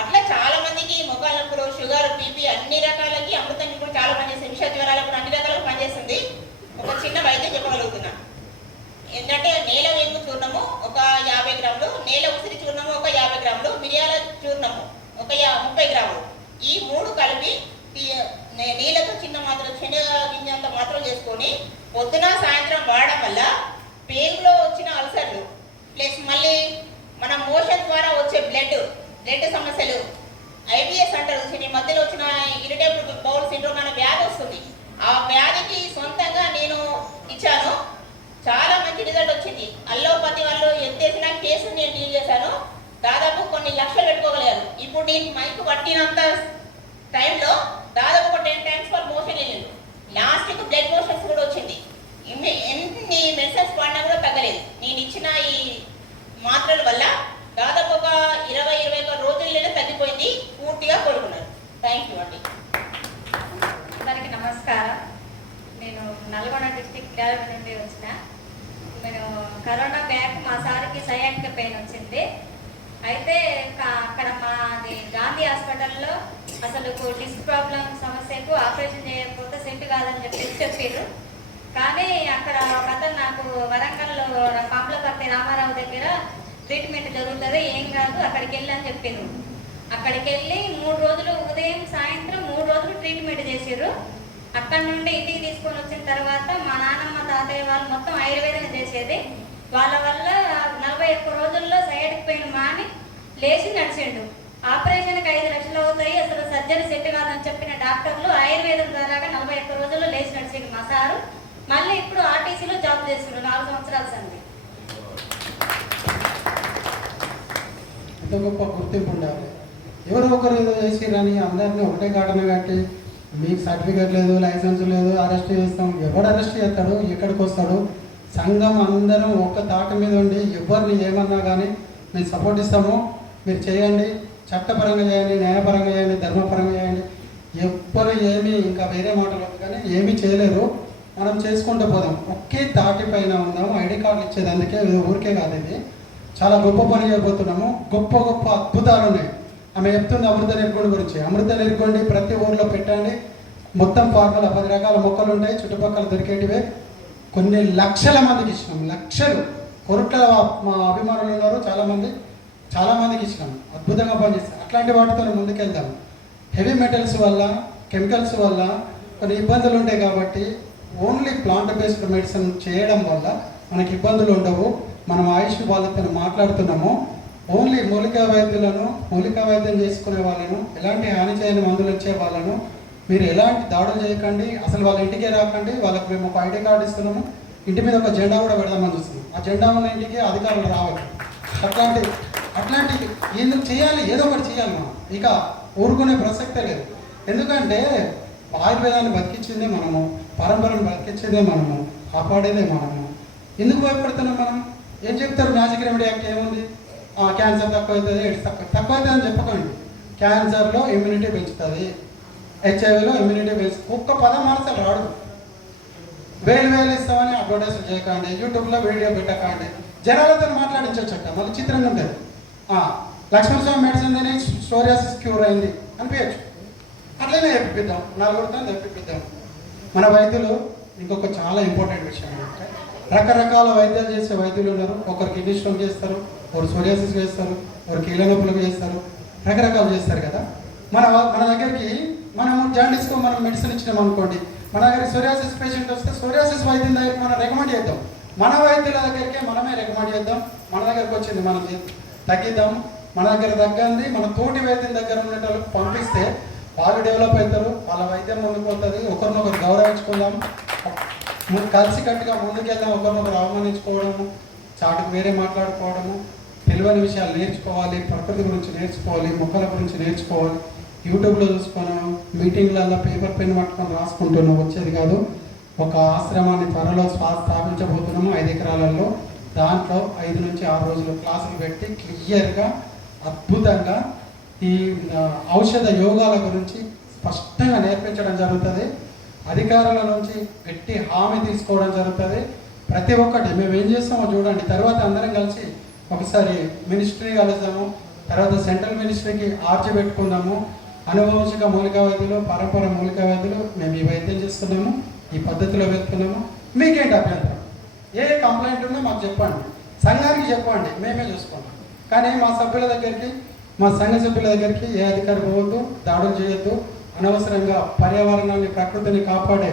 అట్లా చాలా మందికి మొక్కల నొప్పులు, షుగర్, బీపీ అన్ని రకాలకి అమృతం ఇప్పుడు చాలా పనిచేస్తుంది. విష జ్వరాలకు అన్ని రకాలకు పనిచేస్తుంది. ఒక చిన్న వైద్యం చెప్పగలుగుతున్నా. ఏంటంటే నేల వేపు చూర్ణము ఒక 50 గ్రాములు, నేల ఉసిరి చూర్ణము ఒక 50 గ్రాములు, మిరియాల చూర్ణము ఒక 30 గ్రాములు, ఈ 3 కలిపి నీళ్ళతో చిన్న మాత్రం, శనగ గింజంత మాత్రం చేసుకొని పొద్దున సాయంత్రం వాడడం వల్ల పేగులో వచ్చిన అల్సర్లు ప్లస్ మళ్ళీ మన మోషన్ ద్వారా వచ్చే బ్లడ్ సమస్యలు, ఐబిఎస్ అంటారు, ఈ మధ్యలో వచ్చిన ఇరిటేబుల్ బౌల్ సిండ్రోమ్ అనే వ్యాధి వస్తుంది. ఆ వ్యాధికి సొంతంగా నేను ఇచ్చాను. చాలా మంచి రిజల్ట్ వచ్చింది. అల్లోపతి వాళ్ళు ఎత్తేసిన కేసు నేను డీల్ చేశాను. దాదాపు కొన్ని లక్షలు పెట్టుకోగలిగాను. ఇప్పుడు నేను మైక్ పట్టినంత టైంలో దాదాపు ఒక 10 times వాళ్ళు మోషన్ వెళ్ళింది. లాస్ట్కి బ్లడ్ మోషన్స్ కూడా వచ్చింది. ఎన్ని మెడిసిన్స్ వాడినా కూడా తగ్గలేదు. నేను ఇచ్చిన ఈ మాత్రల వల్ల దాదాపు ఒక 20-21 రోజుల్లోనే తగ్గిపోయింది. పూర్తిగా కోలుకున్నాను. థ్యాంక్ యూ అండి. అందరికీ నమస్కారం. నేను నల్గొండ డిస్ట్రిక్ట్ గ్రామీణ నుండి వచ్చిన. మేము కరోనా బ్యాక్ మా సార్కి సయాటిక పెయిన్ వచ్చింది. అయితే అక్కడ మాది గాంధీ హాస్పిటల్లో అసలు డిస్క్ ప్రాబ్లం సమస్యకు ఆపరేషన్ చేయకపోతే సెట్ కాదని చెప్పారు. కానీ అక్కడ ఒక అతను నాకు వరంగల్లో పాంప్లపర్తి రామారావు దగ్గర ట్రీట్మెంట్ జరుగుతుంది, ఏం కాదు అక్కడికి వెళ్ళి అని చెప్పారు. అక్కడికి వెళ్ళి 3 రోజులు ఉదయం సాయంత్రం 3 రోజులు ట్రీట్మెంట్ చేసారు. అక్కడ నుండి ఇంటికి తీసుకొని వచ్చిన తర్వాత మా నాన్నమ్మ తాతయ్య వాళ్ళు మొత్తం ఆయుర్వేదం చేసేది. వాళ్ళ వల్ల 41 రోజుల్లో సైడ్ పెయిన్ మాని లేచి నడిచిండు. ఆపరేషన్కి 5 లక్షలు అవుతాయి, అసలు సర్జరీ సెట్ కాదని చెప్పిన డాక్టర్లు ఆయుర్వేదం ద్వారా 41 రోజుల్లో లేచి నడిచిండు మా సారు. మళ్ళీ ఇప్పుడు ఆర్టీసీలో జాబ్ చేస్తున్నాడు 4 సంవత్సరాల సంది. ఎంత గొప్ప గుర్తింపు ఉండాలి. ఎవరో ఒకరు ఏదో చేసిరని అందరినీ ఒకటే కాటన కట్టి మీకు సర్టిఫికేట్ లేదు, లైసెన్స్ లేదు, అరెస్ట్ చేస్తాం. ఎవడు అరెస్ట్ చేస్తాడు, ఎక్కడికి వస్తాడు? సంఘం అందరం ఒక్క తాట మీద ఉండి ఎవరిని ఏమన్నా కానీ మేము సపోర్ట్ ఇస్తాము, మీరు చేయండి, చట్టపరంగా చేయండి, న్యాయపరంగా చేయండి, ధర్మపరంగా చేయండి. ఎవ్వరు ఏమీ ఇంకా వేరే మాటలు కానీ ఏమీ చేయలేరు. మనం చేసుకుంటూ పోదాం, ఒకే తాటి పైన ఉందాం. ఐడి కార్డులు ఇచ్చేది అందుకే ఊరికే కాదు, ఇది చాలా గొప్ప పని చేయబోతున్నాము. గొప్ప గొప్ప అద్భుతాలు ఉన్నాయి. ఆమె చెప్తుంది అమృత నిర్గుండి గురించి. అమృత నిర్గుండి ప్రతి ఊర్లో పెట్టండి. మొత్తం ఫార్ములా 10 రకాల మొక్కలు ఉంటాయి, చుట్టుపక్కల దొరికేటివే. కొన్ని లక్షల మందికి ఇచ్చినాం, లక్షలు కోట్ల మా అభిమానులు ఉన్నారు చాలా మందికి ఇచ్చినాం. అద్భుతంగా పనిచేస్తాం. అట్లాంటి వాటితో ముందుకెళ్దాం. హెవీ మెటల్స్ వల్ల, కెమికల్స్ వల్ల కొన్ని ఇబ్బందులు ఉంటాయి కాబట్టి ఓన్లీ ప్లాంట్ బేస్డ్ మెడిసిన్ చేయడం వల్ల మనకి ఇబ్బందులు ఉండవు. మనం ఆయుష్ వాళ్ళతో మాట్లాడుతున్నాము. ఓన్లీ మూలికా వైద్యం చేసుకునే వాళ్ళను, ఎలాంటి హాని చేయని మందులు ఇచ్చే వాళ్ళను మీరు ఎలాంటి దాడులు చేయకండి. అసలు వాళ్ళ ఇంటికే రాకండి. వాళ్ళకి మేము ఒక ఐడి కార్డు ఇస్తున్నాము, ఇంటి మీద ఒక జెండా కూడా పెడదామని చూస్తున్నాం. ఆ జెండా ఉన్న ఇంటికి అధికారులు రావాలి. అట్లాంటి ఎందుకు చేయాలి, ఏదో ఒకటి చేయాలి. మనం ఇక ఊరుకునే ప్రసక్తే లేదు. ఎందుకంటే ఆయుర్వేదాన్ని బతికించిందే మనము, పరంపరను బతికించేదే మనము, కాపాడేదే మనము. ఎందుకు భయపడుతున్నాం మనం? ఏం చెప్తారు మ్యాజిక్ రెమెడీ యాక్ట్ ఏముంది? క్యాన్సర్ తక్కువ అవుతుంది, ఎయిడ్స్ తక్కువ అవుతుంది అని చెప్పకండి. క్యాన్సర్లో ఇమ్యూనిటీ పెంచుతుంది, హెచ్ఐవిలో ఇమ్యూనిటీ పెంచుతుంది. ఒక్క పదం మార్చాలి రాడు. వేలు ఇస్తామని అడ్వర్టైజ్ చేయకండి, యూట్యూబ్లో వీడియో పెట్టకండి, జనాలతో మాట్లాడించవచ్చట. మళ్ళీ చిత్రంగా ఉంటుంది. లక్ష్మణ స్వామి మెడిసిన్ తిని సోరియాసిస్ క్యూర్ అయింది అనిపించచ్చు. అట్లనే చెప్పిద్దాం, నలుగురితో చెప్పిద్దాం. మన వైద్యులు ఇంకొక చాలా ఇంపార్టెంట్ విషయం ఏంటంటే రకరకాల వైద్యాలు చేసే వైద్యులు ఉన్నారు. ఒకరు కిడ్నీ స్టోన్ చేస్తారు, ఒకరు సోరియాసిస్ చేస్తారు, ఒకరు కీళ్ళ నొప్పులకు చేస్తారు, రకరకాలు చేస్తారు కదా. మన దగ్గరికి మనము జాండీస్కు మనం మెడిసిన్ ఇచ్చినాం అనుకోండి, మన దగ్గరికి సోరియాసిస్ పేషెంట్ వస్తే సోరియాసిస్ వైద్యం దగ్గరికి మనం రికమెండ్ చేద్దాం. మన వైద్యుల దగ్గరికి మనమే రికమెండ్ చేద్దాం. మన దగ్గరకు వచ్చింది మనం తగ్గిద్దాం. మన దగ్గర తగ్గింది మన తోటి వైద్యం దగ్గర ఉండేటోళ్ళకి పంపిస్తే వాళ్ళు డెవలప్ అవుతారు, వాళ్ళ వైద్యం ముందుకుపోతుంది. ఒకరినొకరు గౌరవించుకుందాం, కలిసికట్టుగా ముందుకెళ్దాం. ఒకరినొకరు అవమానించుకోవడము, చాటుకు వేరే మాట్లాడుకోవడము, తెలియని విషయాలు నేర్చుకోవాలి, ప్రకృతి గురించి నేర్చుకోవాలి, మొక్కల గురించి నేర్చుకోవాలి. యూట్యూబ్లో చూసుకున్నాం, మీటింగ్లలో పేపర్ పెన్ పట్టుకొని రాసుకుంటున్నాం, వచ్చేది కాదు. ఒక ఆశ్రమాన్ని త్వరలో స్థాపించబోతున్నాము 5 ఎకరాలలో. దాంట్లో 5 నుంచి 6 రోజులు క్లాసులు పెట్టి క్లియర్గా అద్భుతంగా ఈ ఔషధ యోగాల గురించి స్పష్టంగా నేర్పించడం జరుగుతుంది. అధికారుల నుంచి గట్టి హామీ తీసుకోవడం జరుగుతుంది. ప్రతి ఒక్కటి మేము ఏం చేస్తామో చూడండి. తర్వాత అందరం కలిసి ఒకసారి మినిస్ట్రీ కలుద్దాము, తర్వాత సెంట్రల్ మినిస్ట్రీకి ఆర్జీ పెట్టుకుందాము. అనువంశిక మూలికా వైద్యులు, పరంపర మూలికా వైద్యులు మేము ఈ వైద్యం చేస్తున్నాము, ఈ పద్ధతిలో వెళ్తున్నాము. మీకేంటి అభ్యంతరం? ఏ కంప్లైంట్ ఉన్నా మాకు చెప్పండి, సంఘానికి చెప్పండి, మేమే చూసుకుంటాం. కానీ మా సంఘ సభ్యుల దగ్గరికి ఏ అధికారి పోవద్దు, దాడులు చేయొద్దు. అనవసరంగా పర్యావరణాన్ని, ప్రకృతిని కాపాడే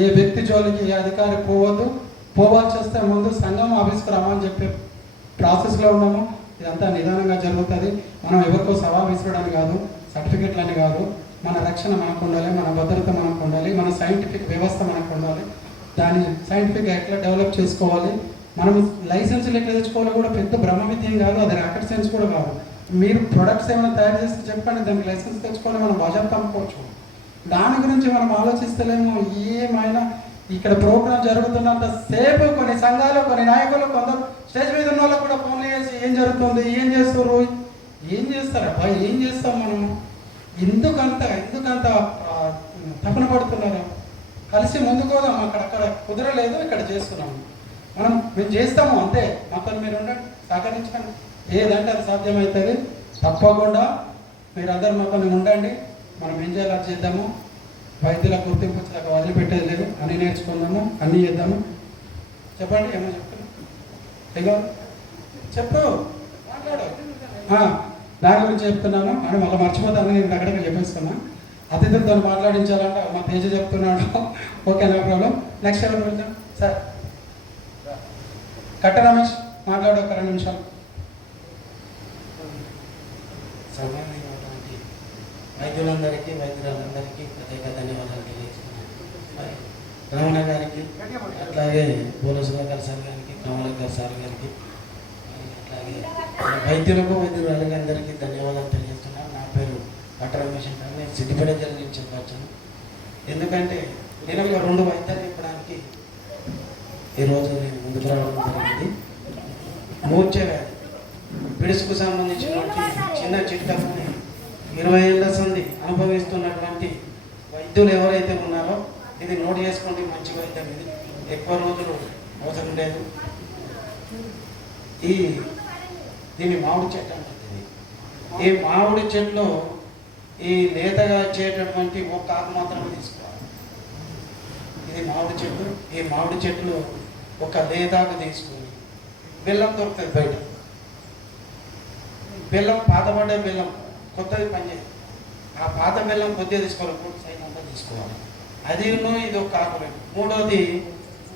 ఏ వ్యక్తి జోలికి ఏ అధికారి పోవద్దు. పోవాల్సి వస్తే ముందు సంఘం ఆఫీస్కి రామని చెప్పే ప్రాసెస్లో ఉన్నాము. ఇదంతా నిదానంగా జరుగుతుంది. మనం ఎవరికో సవాల్ విసరడానికి కాదు, సర్టిఫికెట్లని కాదు. మన రక్షణ మనకు ఉండాలి, మన భద్రత మనకు ఉండాలి, మన సైంటిఫిక్ వ్యవస్థ మనకు ఉండాలి. దాన్ని సైంటిఫిక్గా ఎట్లా డెవలప్ చేసుకోవాలి, మనం లైసెన్సులు ఎట్లా తెచ్చుకోవాలి కూడా పెద్ద బ్రహ్మ విద్యం కాదు, అది రాకెట్ సైన్స్ కూడా కాదు. మీరు ప్రొడక్ట్స్ ఏమైనా తయారు చేస్తే చెప్పండి, దానికి లైసెన్స్ తెచ్చుకొని మనం బాజాప్తా అమ్ముకోవచ్చు. దాని గురించి మనం ఆలోచిస్తలేము. ఏమైనా ఇక్కడ ప్రోగ్రామ్ జరుగుతున్నంత సేపు కొన్ని సంఘాలు, కొన్ని నాయకులు, కొందరు స్టేజ్ మీద ఉన్న వాళ్ళకు కూడా ఫోన్లు చేసి ఏం జరుగుతుంది, ఏం చేస్తారు, ఏం చేస్తారు అబ్బా, ఏం చేస్తాం మనము, ఎందుకంత తపన పడుతున్నారు? కలిసి ముందుకోదాం. అక్కడ కుదరలేదు, ఇక్కడ చేస్తున్నాము. మేము చేస్తాము అంతే, మాతో మీరు ఉండండి, సహకరించండి, ఏదంటే అది సాధ్యమవుతుంది. తప్పకుండా మీరందరూ మాతో ఉండండి, మనం ఏం చేయాలో అది చేద్దాము. వైద్యుల గుర్తింపు వచ్చాక వదిలిపెట్టేది లేదు, అన్నీ నేర్చుకుందాము, అన్నీ చేద్దాము. చెప్పండి, ఏమో చెప్తున్నా ఇగో చెప్పు, మాట్లాడు. దాని గురించి చెప్తున్నాను అని మళ్ళీ మర్చిపోతాను, నేను అక్కడికి చెప్పేస్తున్నా. అతిథులతో మాట్లాడించాలంటే మా తేజ చెప్తున్నాడు. Okay, no problem. నెక్స్ట్ ఎవరు కొంచెం సార్ కట్ట రమేష్ మాట్లాడు ఒక 2 నిమిషాలు. సమయం ఇవ్వడానికి వైద్యులందరికీ వైద్యులందరికీ ప్రత్యేక ధన్యవాదాలు తెలియజేస్తున్నాను. మరి రమణ గారికి, అట్లాగే పూల సుధాకర్ సార్ గారికి, కమలాకర్ సార్ గారికి, అట్లాగే వైద్యులకు వైద్యులందరికీ ధన్యవాదాలు తెలియజేస్తున్నాను. నా పేరు డాక్టర్ రమేష్ అంటారు. నేను సిద్దిపేట జిల్లా నుంచి చెప్పవచ్చాను. ఎందుకంటే నేను ఒక 2 వైద్యాలు చెప్పడానికి ఈరోజు నేను ముందుకు రావడం జరిగింది. మూర్ఛ వ్యాధి, పిడుసుకు సంబంధించినటువంటి చిన్న చిట్కాలని 20 ఏళ్ల సంది అనుభవిస్తున్నటువంటి వైద్యులు ఎవరైతే ఉన్నారో ఇది నోట్ చేసుకోండి. మంచి వైద్యం ఇది, ఎక్కువ రోజులు అవసరం లేదు. దీని మామిడి చెట్టు అంటుంది. ఈ మామిడి చెట్లు ఈ లేతగా వచ్చేటటువంటి ఒక ఆకు మాత్రమే తీసుకోవాలి. ఇది మామిడి చెట్టు. ఈ మామిడి చెట్లు ఒక లేతాకు తీసుకొని బెల్లం దొరుకుతుంది బయట. బెల్లం పాతపడ్డ బెల్లం, కొత్తది పనిచేయదు. ఆ పాత బెల్లం కొద్దిగా తీసుకోవాలి, పూర్తి సైజ్ అంతా తీసుకోవాలి. అది ఇది ఒక ఆకు. మూడోది,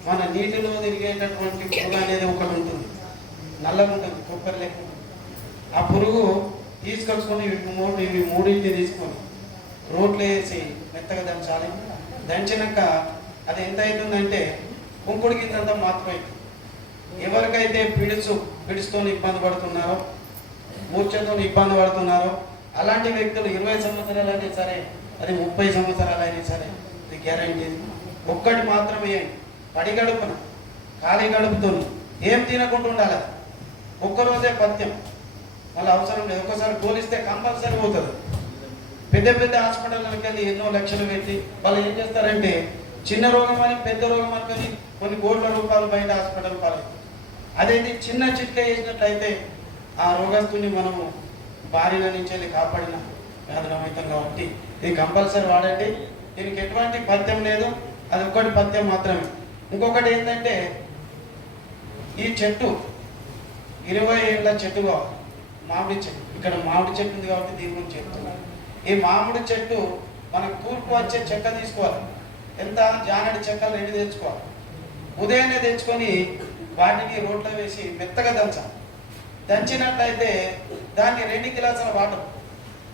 మన నీటిలో తిరిగేటటువంటి పురుగు అనేది ఒకటి ఉంటుంది, నల్లగా ఉంటుంది, కొబ్బరి లెక్క. ఆ పురుగు తీసుకొచ్చుకొని ఇవి మూడింటిని తీసుకొని రోట్లో వేసి మెత్తగా దంచాలి. దంచినాక అది ఎంత అవుతుందంటే కుంకుడు గింజంతా మాత్రమైంది. ఎవరికైతే పిడుచుతో ఇబ్బంది పడుతున్నారో, మూర్ఛతో ఇబ్బంది పడుతున్నారో అలాంటి వ్యక్తులు 20 సంవత్సరాలైనా సరే, అది 30 సంవత్సరాలైనా సరే, ఇది గ్యారంటీ. ఒక్కటి మాత్రమే పడి గడుపున, ఖాళీ గడుపుతో ఏం తినకుండా ఉండాలి. ఒక్కరోజే పథ్యం, మళ్ళీ అవసరం లేదు. ఒక్కసారి పోలిస్తే కంపల్సరీ పోతుంది. పెద్ద పెద్ద హాస్పిటల్కి వెళ్ళి ఎన్నో లక్షలు పెట్టి వాళ్ళు ఏం చేస్తారంటే చిన్న రోగం అని పెద్ద రోగం అనుకొని కొన్ని కోట్ల రూపాయలు బయట హాస్పిటల్ పాలవుతుంది. అదేంటి చిన్న చిట్కా చేసినట్లయితే ఆ రోగస్తుని మనము బారిన నుంచి వెళ్ళి కాపాడిన వ్యాధులమవుతాం. కాబట్టి ఇది కంపల్సరీ వాడండి. దీనికి ఎటువంటి పథ్యం లేదు, అది ఒక్కటి పథ్యం మాత్రమే. ఇంకొకటి ఏంటంటే ఈ చెట్టు 20 ఏళ్ళ చెట్టు కావాలి, మామిడి చెట్టు. ఇక్కడ మామిడి చెట్టు ఉంది కాబట్టి దీని గురించి చెప్తున్నాను. ఈ మామిడి చెట్టు మనకు తూర్పు వచ్చే చెక్క తీసుకోవాలి. ఎంత జానడి చెక్కలు 2 తెచ్చుకోవాలి. ఉదయాన్నే తెచ్చుకొని వాటిని రోట్లో వేసి మెత్తగా దంచాలి. దంచినట్లయితే దాన్ని 2 గిలాసాల వాటర్,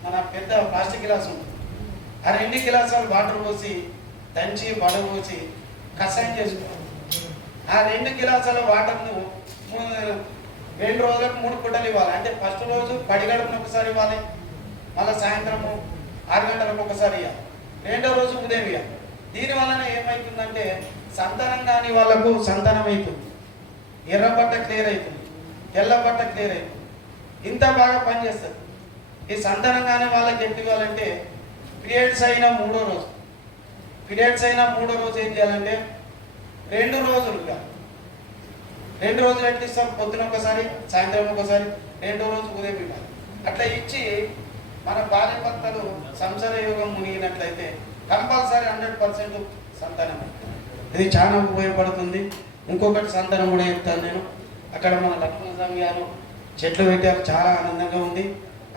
మన పెద్ద ప్లాస్టిక్ గిలాసు ఉంటుంది, ఆ 2 గిలాసాలు వాటర్ పోసి దంచి వడపోసి కషాయం చేసుకోవాలి. ఆ 2 గిలాసాల వాటర్ను 2 రోజులకు 3 పూటలు ఇవ్వాలి. అంటే ఫస్ట్ రోజు పడిగడుపున ఒకసారి ఇవ్వాలి, మళ్ళీ సాయంత్రము 6 గంటలకు ఒకసారి ఇవ్వాలి, 2వ రోజు ఉదయం ఇవ్వాలి. దీనివలన ఏమవుతుందంటే సంతానం కాని వాళ్ళకు సంతానం అవుతుంది, ఎర్ర బట్ట క్లియర్ అవుతుంది, తెల్ల బట్ట క్లియర్ అవుతుంది. ఇంత బాగా పనిచేస్తుంది. ఈ సంతానం కాని వాళ్ళకి ఎట్టి ఇవ్వాలంటే పీరియడ్స్ అయిన 3వ రోజు, ఏం చేయాలంటే 2 రోజులు ఇవ్వాలి. 2 రోజులు ఎట్లా ఇస్తారు? పొద్దున ఒకసారి, సాయంత్రం ఒకసారి, 2వ రోజు ఉదయం ఇవ్వాలి. అట్లా ఇచ్చి మన భార్య భర్తలు సంసార యోగం మునిగినట్లయితే కంపల్సరీ 100% సంతానం. ఇది చాలా ఉపయోగపడుతుంది. ఇంకొకటి సంతానం కూడా చెప్తాను నేను. అక్కడ మన లక్ష్మణ స్వామి గారు చెట్లు పెట్టారు, చాలా ఆనందంగా ఉంది.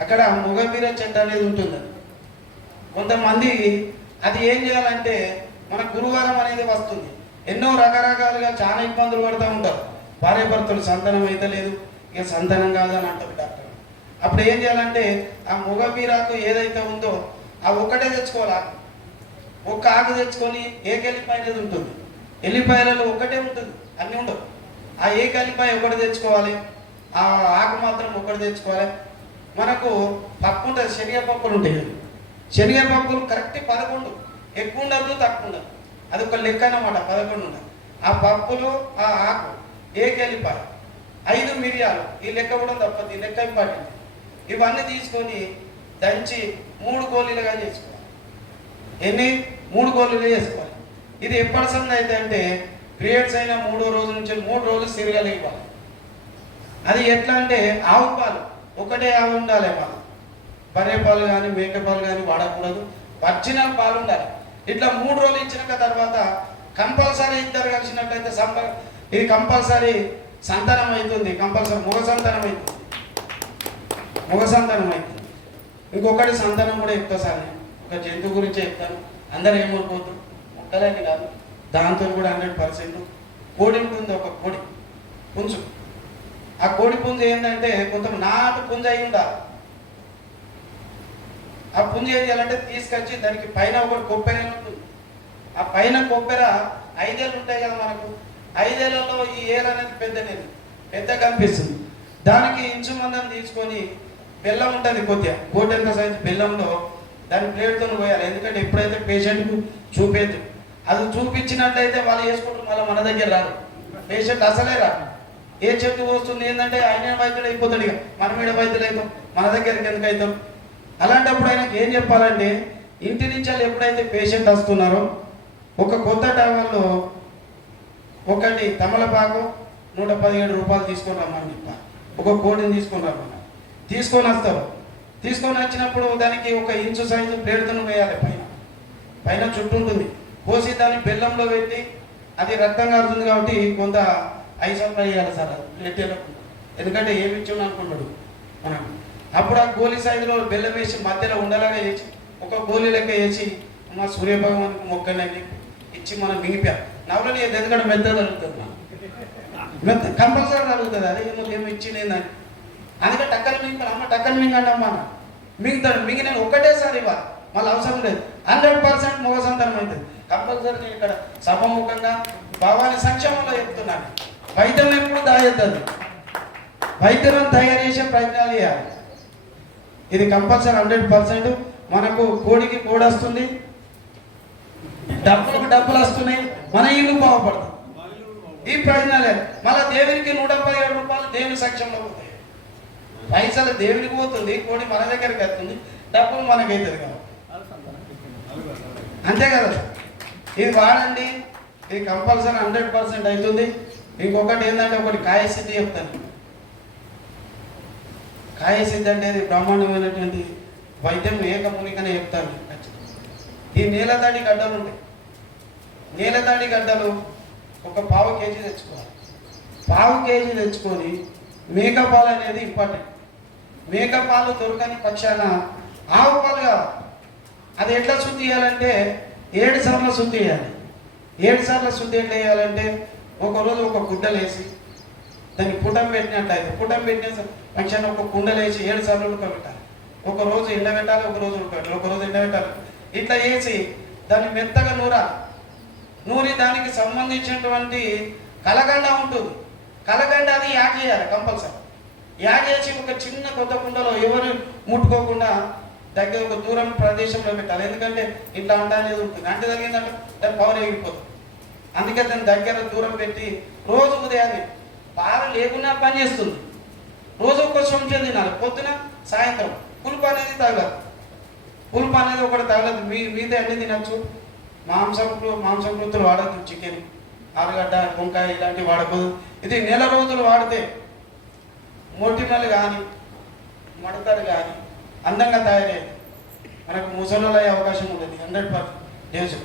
అక్కడ మొగబీర చెట్టు అనేది ఉంటుంది. కొంతమంది అది ఏం చేయాలంటే మన గురువారం అనేది వస్తుంది, ఎన్నో రకరకాలుగా చాలా ఇబ్బందులు పడుతూ ఉంటారు. భార్య భర్తలు సంతానం అయితే లేదు, ఇక సంతానం కాదని అంటారు డాక్టర్. అప్పుడు ఏం చేయాలంటే ఆ మొగబీరాకు ఏదైతే ఉందో ఆ ఒక్కటే తెచ్చుకోవాలి. ఒక్క ఆకు తెచ్చుకొని ఏకెల్లిపాయ అనేది ఉంటుంది, ఎల్లిపాయలలో ఒకటే ఉంటుంది, అన్నీ ఉండవు. ఆ ఏకెల్లిపాయ ఒకటి తెచ్చుకోవాలి, ఆ ఆకు మాత్రం ఒకటి తెచ్చుకోవాలి. మనకు పప్పు ఉంటుంది, శనగపప్పులు ఉంటాయి. శనగపప్పులు కరెక్ట్ 11, ఎక్కువ ఉండదు తక్కువ ఉండదు, అది ఒక లెక్క అన్నమాట. 11 ఉండదు. ఆ పప్పులు, ఆ ఆకు, ఏకెల్లిపాయ, 5 మిరియాలు, ఈ లెక్క కూడా తప్పదు, ఈ లెక్క ఇంపార్టెంట్. ఇవన్నీ తీసుకొని దంచి 3 గోళీలుగా చేసుకోవాలి. 3 గోళీలు చేసుకోవాలి. ఇది ఎప్పటి సంది అయితే అంటే పీరియడ్స్ అయిన 3వ రోజు నుంచి 3 రోజులు సీరియల్ ఇవ్వాలి. అది ఎట్లా అంటే ఆవు పాలు ఒకటే ఆవు ఉండాలి, పాలు బర్రె పాలు కానీ మేక పాలు కానీ వాడకూడదు, ఒరిజినల్ పాలు ఉండాలి. ఇట్లా 3 రోజులు ఇచ్చిన తర్వాత కంపల్సరీ ఇద్దరు కలిసినట్లయితే ఇది కంపల్సరీ సంతానం అవుతుంది, కంపల్సరీ మగ సంతానం అవుతుంది. ఇంకొకటి సంతానం కూడా చెప్తా సార్, నేను ఒక జంతువు గురించి చెప్తాను. అందరూ ఏమనుకోవద్దు, ముక్కలని కాదు, దాంతో కూడా 100%. కోడి ఉంటుంది, ఒక కోడి పుంజు. ఆ కోడి పుంజు ఏంటంటే కొంచెం నాటు పుంజు అయి ఉండాలి. ఆ పుంజు ఏం చేయాలంటే తీసుకొచ్చి దానికి పైన ఒకటి కొబ్బెర ఉంటుంది. ఆ పైన కొబ్బెర 5 ఏళ్ళు ఉంటాయి కదా మనకు, 5 ఏళ్లలో ఈ ఏలు అనేది పెద్ద కనిపిస్తుంది. దానికి ఇంచు మందం తీసుకొని బెల్లం ఉంటుంది, కొద్దిగా కోటెంత సైజు బెల్లంలో దాని ప్లేట్తో పోయాలి. ఎందుకంటే ఎప్పుడైతే పేషెంట్కు చూపేది, అది చూపించినట్లయితే వాళ్ళు వేసుకుంటారు, మళ్ళీ మన దగ్గర రారు, పేషెంట్ అసలే రారు. ఏ చెట్టు వస్తుంది ఏంటంటే ఆయన వైద్యుడు అయిపోతాడు, ఇక మనం ఈడ వైద్యులు అవుతాం, మన దగ్గరికి ఎందుకు అవుతాం. అలాంటప్పుడు ఆయనకి ఏం చెప్పాలంటే, ఇంటి నుంచి ఎప్పుడైతే పేషెంట్ వస్తున్నారో ఒక కొత్త టవల్లో ఒకటి తమలపాకు 117 రూపాయలు తీసుకొని రమ్మని చెప్పాలి. ఒక కోడిని తీసుకొని రమ్మని తీసుకొని వస్తారు. తీసుకొని వచ్చినప్పుడు దానికి ఒక ఇంచు సైజు ప్లేట్తో వేయాలి, పైన చుట్టూ ఉంటుంది. కోసి దాన్ని బెల్లంలో పెట్టి, అది రక్తం కారుతుంది కాబట్టి కొంత ఐసం వేయాలి సార్, ప్లేట్ ఎందుకంటే ఏమి ఇచ్చాము అనుకున్నాడు మనం. అప్పుడు ఆ గోళీ సైజులో బెల్లం వేసి మధ్యలో ఉండలాగా వేసి ఒక గోళీ లెక్క వేసి మా సూర్యభగవానికి మొక్కలని ఇచ్చి మనం మింగిపోయాం. నవలని ఎందుకంటే మెత్తగా జరుగుతుంది, కంపల్సరీ జరుగుతుంది. అదే ఏమి ఇచ్చిందని అందుకే టక్కని మింగాలి, అమ్మ టక్కని మింగండి అమ్మ మింగుతాడు. మింగి నేను ఒకటేసారి ఇవ్వాలి, మళ్ళీ అవసరం లేదు. 100% మగ సంతానం అవుతుంది కంపల్సరీ. నేను ఇక్కడ సభముఖంగా భావాన్ని సంక్షేమంలో చెప్తున్నాను. వైద్యం ఎప్పుడు దాయద్దు, వైద్యం తయారు చేసే ప్రయత్నాలు చేయాలి. ఇది కంపల్సరీ 100%. మనకు కోడికి కోడి వస్తుంది, డబ్బులు వస్తున్నాయి, మన ఇల్లు బాగుపడుతుంది. ఈ ప్రయోజనాలే. మళ్ళీ దేవునికి 117 రూపాయలు దేవుని సంక్షేమంలో పోతాయి. పైసలు దేవునికి పోతుంది, కోడి మన దగ్గరికి వస్తుంది, డబ్బులు మనకైతుంది కదా, అంతే కదా. ఇది వాడండి, ఇది కంపల్సరీ 100% అవుతుంది. ఇంకొకటి ఏంటంటే ఒకటి కాయసిద్ధి చెప్తాను. కాయసిద్ధి అంటే ఇది బ్రహ్మాండమైనటువంటి వైద్యం, ఏకమూలికనే చెప్తాను. ఈ నీలతాడి గడ్డలు ఉంటాయి, నీలతాడి గడ్డలు ఒక పావు కేజీ తెచ్చుకోవాలి. పావు కేజీ తెచ్చుకొని మేకపాలు అనేది ఇంపార్టెంట్. మేకపాలు దొరకని పక్షాన ఆవు పాలు కావాలి. అది ఎట్లా శుద్ధి చేయాలంటే 7 సార్లు శుద్ధి చేయాలి. 7 సార్లు శుద్ధి ఎట్లా చేయాలంటే ఒకరోజు ఒక గుడ్డలు వేసి దాన్ని పుటం పెట్టినట్లయితే, పుటం పెట్టిన పక్షాన ఒక కుండలు వేసి 7 సార్లు ఉడకబెట్టాలి. ఒకరోజు ఎండబెట్టాలి, ఒకరోజు ఉడకబెట్టాలి, ఒకరోజు ఎండబెట్టాలి. ఇట్లా వేసి దాన్ని మెత్తగా నూరి దానికి సంబంధించినటువంటి కలగండ ఉంటుంది, కలగండ అది యాడ్ చేయాలి కంపల్సరీ. యాడ్ చేసి ఒక చిన్న కొత్త కుండలో ఎవరు ముట్టుకోకుండా దగ్గర ఒక దూరం ప్రదేశంలో పెట్టాలి. ఎందుకంటే ఇట్లా అంట అనేది ఉంటుంది, అంటే తగిలిందంటే దాని పవర్ ఎగిరిపోతుంది. అందుకే దాని దగ్గర దూరం పెట్టి రోజు ఉదయాన్ని పాలు లేకున్నా పని చేస్తుంది. రోజు ఒక్క చెంచా తినాలి, పొద్దున సాయంత్రం. పులుపు అనేది తగలదు, పులుపు అనేది ఒకటి తగలదు, మీదే అన్ని తినచ్చు. మాంసకృతులు వాడద్దు, చికెన్, ఆలుగడ్డ, వంకాయ ఇలాంటివి వాడకూడదు. ఇది నెల రోజులు వాడితే మొటిమలు కానీ మడతలు కానీ అందంగా తయారయ్యేది. మనకు ముసలిలో అయ్యే అవకాశం ఉంటుంది 100% డేస్.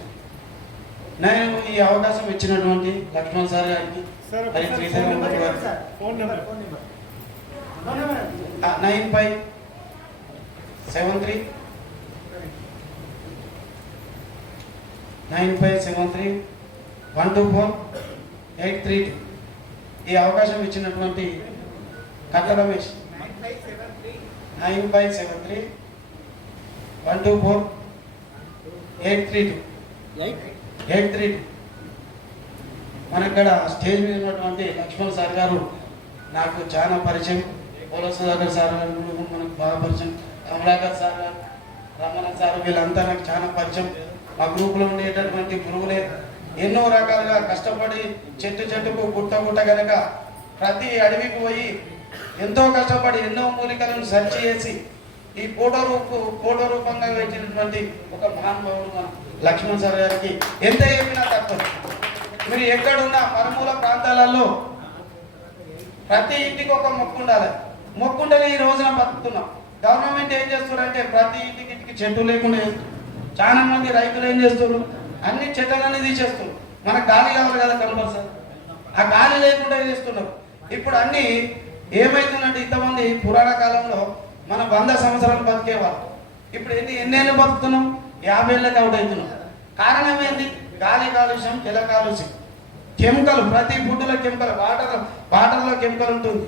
నేను ఈ అవకాశం ఇచ్చినటువంటి లక్ష్మణ్ సార్ గారికి, మరి 9573 ఈ అవకాశం ఇచ్చినటువంటి కట్ట రమేష్ 9573124832 మన ఇక్కడ స్టేజ్ మీద ఉన్నటువంటి లక్ష్మణ్ సార్ గారు నాకు చాలా పరిచయం. పోలసుధాకర్ సార్ గారు మనకు బాగా పరిచయం. కమలాకర్ సార్ గారు, రమణ సార్, వీళ్ళంతా నాకు చాలా పరిచయం. మా గ్రూపులో ఉండేటటువంటి గురువులే ఎన్నో రకాలుగా కష్టపడి చెట్టుకు గుట్ట కనుక ప్రతి అడవికి పోయి ఎంతో కష్టపడి ఎన్నో మూలికలను సెర్చ్ చేసి ఈ ఫోటో రూపంగా పెట్టినటువంటి ఒక మహానుభావుడు మన లక్ష్మణ్ సార్ గారికి ఎంత చెప్పినా తక్కువ. మీరు ఎక్కడున్నా మరుమూల ప్రాంతాలలో ప్రతి ఇంటికి ఒక మొక్కు ఉండాలి. మొక్కు ఉంటేనే ఈ రోజున బతుకుతున్నాం. గవర్నమెంట్ ఏం చేస్తారంటే ప్రతి ఇంటికి చెట్టు లేకుండా చేస్తారు. చాలా మంది రైతులు ఏం చేస్తారు, అన్ని చెట్లన్నీ తీసేస్తారు. మనకు గాలి కావాలి కదా కంపల్సరీ, ఆ గాలి లేకుండా చేస్తున్నారు. ఇప్పుడు అన్ని ఏమైతుందంటే ఇంతమంది పురాణ కాలంలో మన 100 సంవత్సరాలు బతికేవాళ్ళు ఇప్పుడు ఎన్నేళ్ళు బతుకుతున్నాం, 50 ఏళ్ళకి అవుట్ అవుతున్నాం. కారణం ఏంటి? గాలి కాలుష్యం, జల కాలుష్యం, కెమికల్, ప్రతి ఫుడ్లో కెమికల్, వాటర్లో కెమికల్ ఉంటుంది,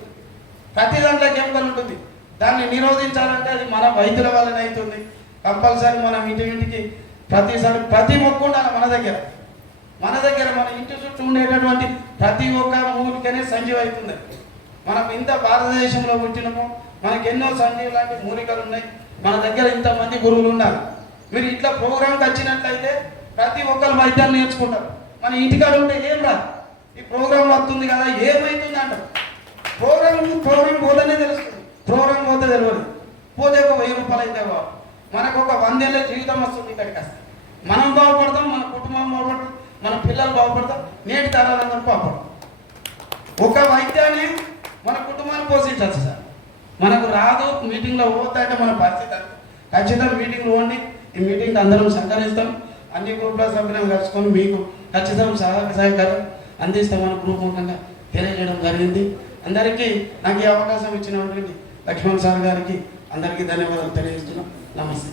ప్రతి దాంట్లో కెమికల్ ఉంటుంది. దాన్ని నిరోధించాలంటే అది మన వైద్యుల వల్లనే అవుతుంది. కంపల్సరీ మనం ఇంటికి ప్రతిసారి ప్రతి మొక్కు ఉండాలి మన దగ్గర మన ఇంటి చుట్టూ ఉండేటటువంటి ప్రతి ఒక్క మూలికనే సంజీవ అవుతుంది. మనం ఇంత భారతదేశంలో పుట్టినము, మనకి ఎన్నో సంజీవ లాంటి మూలికలు ఉన్నాయి. మన దగ్గర ఇంతమంది గురువులు ఉన్నారు. మీరు ఇట్లా ప్రోగ్రాంకి వచ్చినట్లయితే ప్రతి ఒక్కరు వైద్యాలు నేర్చుకుంటారు. మన ఇంటికాడ ఉంటే ఏం రాదు, ఈ ప్రోగ్రాం వస్తుంది కదా ఏమవుతుంది అంటారు. ప్రోగ్రాం పోతేనే తెలుస్తుంది, ప్రోగ్రాం పోతే తెలియదు. పోతే ఒక 1000 రూపాయలు అయితే మనకు ఒక 100 ఏళ్ళ జీవితం వస్తుంది. ఇక్కడికి వస్తే మనం బాగుపడతాం, మన కుటుంబం బాగుపడతాం, మన పిల్లలు బాగుపడతాం, నేటి తరాలందరూ బాగుపడతాం. ఒక వైద్యాన్ని మన కుటుంబాన్ని పోషించవచ్చు సార్. మనకు రాదు, మీటింగ్లో పోతాయంటే మన పరిస్థితి ఖచ్చితంగా మీటింగ్లో పోండి. ఈ మీటింగ్కి అందరం సహకరిస్తాం. అన్ని గ్రూపుల సభ్యులను కలుసుకొని మీకు ఖచ్చితంగా సహకారం అందిస్తామని గ్రూప్ ముఖంగా తెలియజేయడం జరిగింది. అందరికీ నాకు ఈ అవకాశం ఇచ్చినటువంటి లక్ష్మణ్ సార్ గారికి అందరికీ ధన్యవాదాలు తెలియజేస్తున్నాం. నమస్తే.